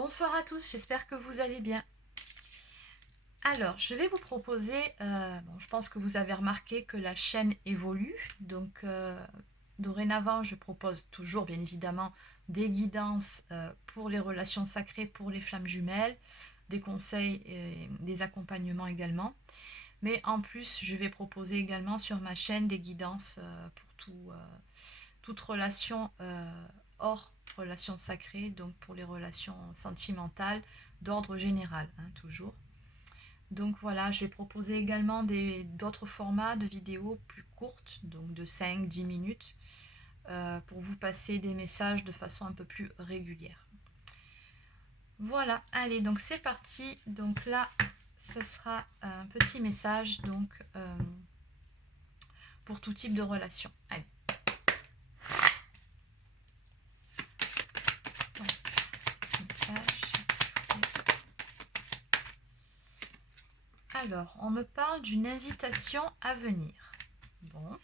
Bonsoir à tous, j'espère que vous allez bien. Alors, je vais vous proposer, je pense que vous avez remarqué que la chaîne évolue, donc dorénavant je propose toujours bien évidemment des guidances pour les relations sacrées, pour les flammes jumelles, des conseils et des accompagnements également. Mais en plus, je vais proposer également sur ma chaîne des guidances pour toute relation hors relation sacrée, donc pour les relations sentimentales d'ordre général, hein, toujours. Donc voilà, je vais proposer également d'autres formats de vidéos plus courtes, donc de 5-10 minutes, pour vous passer des messages de façon un peu plus régulière. Voilà, allez, donc c'est parti. Donc là, ce sera un petit message donc pour tout type de relation. Allez. Donc, petit message. Alors, on me parle d'une invitation à venir. Bon.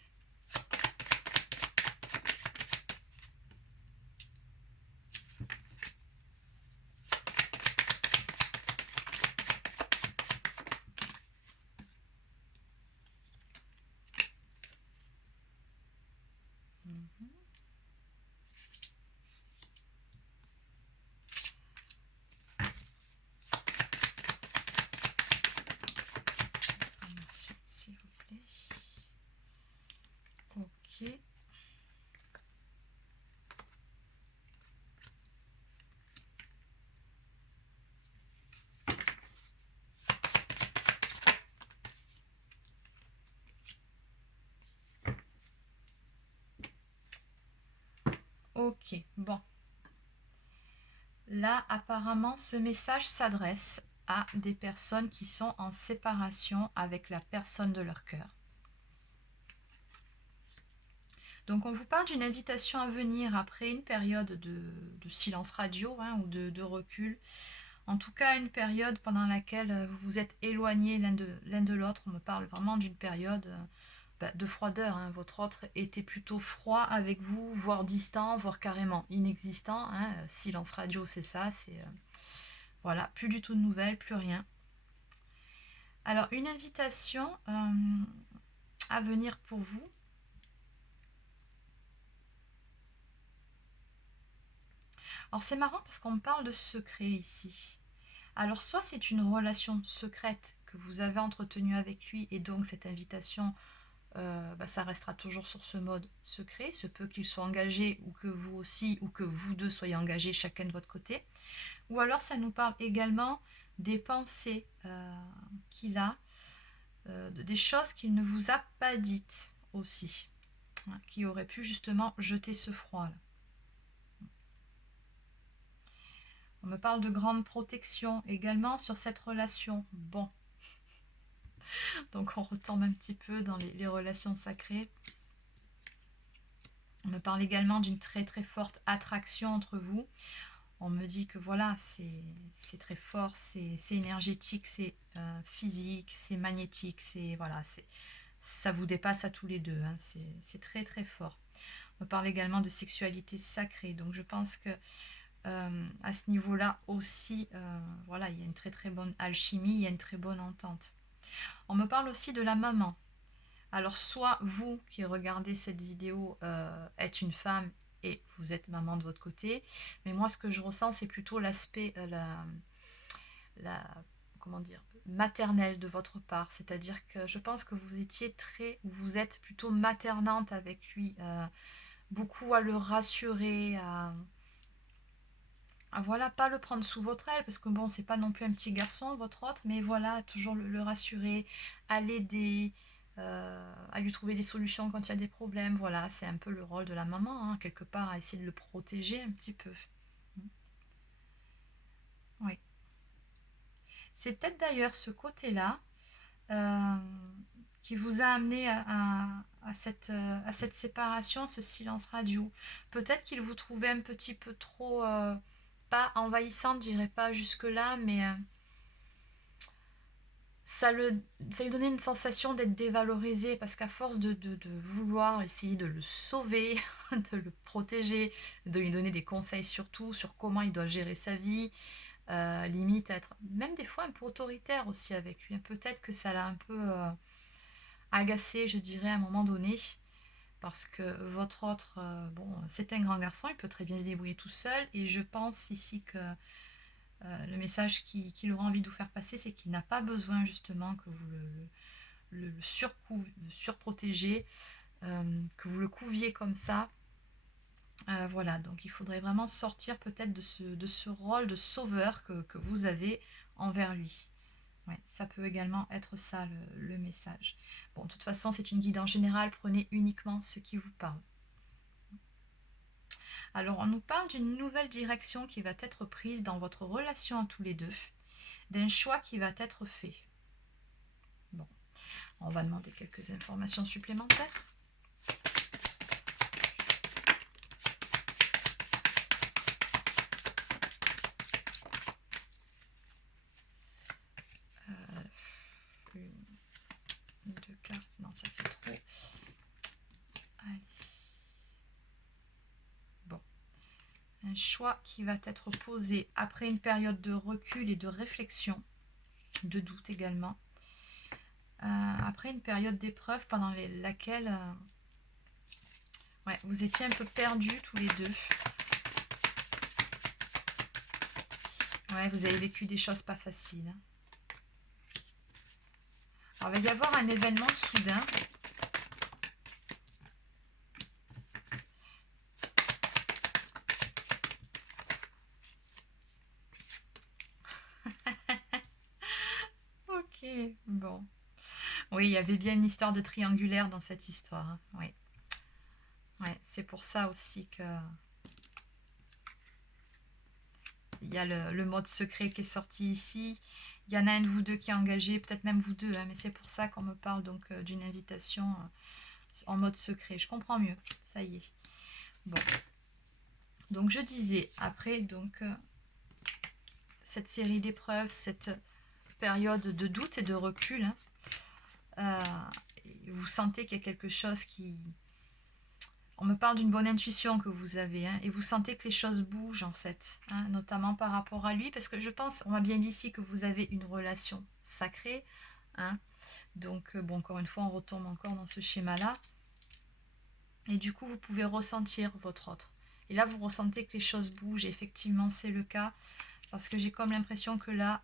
S'il vous plaît. Ok. Ok, bon. Là, apparemment, ce message s'adresse à des personnes qui sont en séparation avec la personne de leur cœur. Donc, on vous parle d'une invitation à venir après une période de silence radio, hein, ou de recul. En tout cas, une période pendant laquelle vous vous êtes éloignés l'un de l'autre. On me parle vraiment d'une période de froideur, hein. Votre autre était plutôt froid avec vous, voire distant, voire carrément inexistant, hein. Silence radio, c'est ça, c'est voilà, plus du tout de nouvelles, plus rien. Alors, une invitation à venir pour vous. Alors, c'est marrant parce qu'on me parle de secret ici. Alors, soit c'est une relation secrète que vous avez entretenue avec lui et donc cette invitation, ça restera toujours sur ce mode secret. Se peut qu'il soit engagé ou que vous aussi, ou que vous deux soyez engagés chacun de votre côté. Ou alors, ça nous parle également des pensées qu'il a, des choses qu'il ne vous a pas dites aussi, hein, qui auraient pu justement jeter ce froid là. On me parle de grande protection également sur cette relation. Bon, donc on retombe un petit peu dans les relations sacrées. On me parle également d'une très très forte attraction entre vous. On me dit que voilà, c'est très fort, c'est énergétique, c'est physique, c'est magnétique, voilà, ça vous dépasse à tous les deux, hein, c'est très très fort. On me parle également de sexualité sacrée, donc je pense que à ce niveau-là aussi, voilà, il y a une très très bonne alchimie, il y a une très bonne entente. On me parle aussi de la maman. Alors soit vous qui regardez cette vidéo êtes une femme et vous êtes maman de votre côté, mais moi ce que je ressens c'est plutôt l'aspect comment dire, maternelle de votre part, c'est-à-dire que je pense que vous êtes plutôt maternante avec lui, beaucoup à le rassurer, voilà, pas le prendre sous votre aile, parce que bon, c'est pas non plus un petit garçon, votre autre, mais voilà, toujours le rassurer, à l'aider, à lui trouver des solutions quand il y a des problèmes. Voilà, c'est un peu le rôle de la maman, hein, quelque part, à essayer de le protéger un petit peu. Oui. C'est peut-être d'ailleurs ce côté-là euh, qui vous a amené à cette séparation, ce silence radio. Peut-être qu'il vous trouvait un petit peu trop, pas envahissante, je dirais pas jusque-là, mais ça lui donnait une sensation d'être dévalorisé parce qu'à force de vouloir essayer de le sauver, de le protéger, de lui donner des conseils surtout sur comment il doit gérer sa vie, limite à être même des fois un peu autoritaire aussi avec lui. Peut-être que ça l'a un peu agacé, je dirais, à un moment donné. Parce que votre autre, bon, c'est un grand garçon, il peut très bien se débrouiller tout seul. Et je pense ici que le message qu'il aura envie de vous faire passer, c'est qu'il n'a pas besoin justement que vous le surprotégez, que vous le couviez comme ça. Voilà, donc il faudrait vraiment sortir peut-être de ce rôle de sauveur que vous avez envers lui. Ouais, ça peut également être ça le message. Bon, de toute façon, c'est une guidance générale, prenez uniquement ce qui vous parle. Alors, on nous parle d'une nouvelle direction qui va être prise dans votre relation à tous les deux, d'un choix qui va être fait. Bon, on va demander quelques informations supplémentaires. Deux cartes, non, ça fait trop. Allez. Bon. Un choix qui va être posé après une période de recul et de réflexion, de doute également. Après une période d'épreuve pendant laquelle ouais, vous étiez un peu perdus tous les deux. Ouais, vous avez vécu des choses pas faciles. Alors, il va y avoir un événement soudain. Ok, bon. Oui, il y avait bien une histoire de triangulaire dans cette histoire. Hein. Oui. Ouais, c'est pour ça aussi que il y a le mode secret qui est sorti ici. Il y en a un de vous deux qui est engagé, peut-être même vous deux, hein, mais c'est pour ça qu'on me parle donc d'une invitation en mode secret. Je comprends mieux, ça y est. Bon, donc je disais, après donc cette série d'épreuves, cette période de doute et de recul, hein, vous sentez qu'il y a quelque chose qui... On me parle d'une bonne intuition que vous avez, hein, et vous sentez que les choses bougent en fait, hein, notamment par rapport à lui, parce que je pense, on m'a bien dit ici que vous avez une relation sacrée, hein, donc bon, encore une fois, on retombe encore dans ce schéma-là, et du coup, vous pouvez ressentir votre autre. Et là, vous ressentez que les choses bougent, et effectivement, c'est le cas, parce que j'ai comme l'impression que là,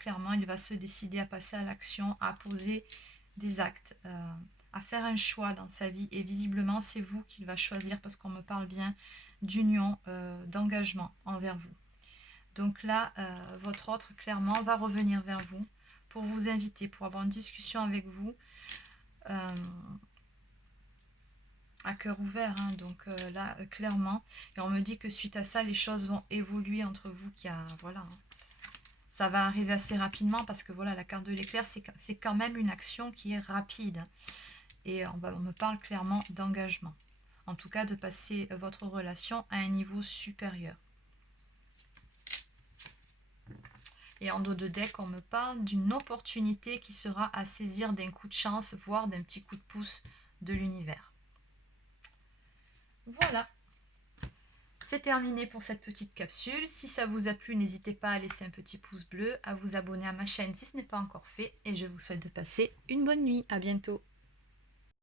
clairement, il va se décider à passer à l'action, à poser des actes, à faire un choix dans sa vie. Et visiblement, c'est vous qu'il va choisir parce qu'on me parle bien d'union, d'engagement envers vous. Donc là, votre autre, clairement, va revenir vers vous pour vous inviter, pour avoir une discussion avec vous à cœur ouvert. Hein. Donc là, clairement, et on me dit que suite à ça, les choses vont évoluer entre vous. Voilà, hein. Ça va arriver assez rapidement parce que voilà, la carte de l'éclair, c'est quand même une action qui est rapide. Et on me parle clairement d'engagement. En tout cas, de passer votre relation à un niveau supérieur. Et en dos de deck, on me parle d'une opportunité qui sera à saisir d'un coup de chance, voire d'un petit coup de pouce de l'univers. Voilà. C'est terminé pour cette petite capsule. Si ça vous a plu, n'hésitez pas à laisser un petit pouce bleu, à vous abonner à ma chaîne si ce n'est pas encore fait. Et je vous souhaite de passer une bonne nuit. À bientôt.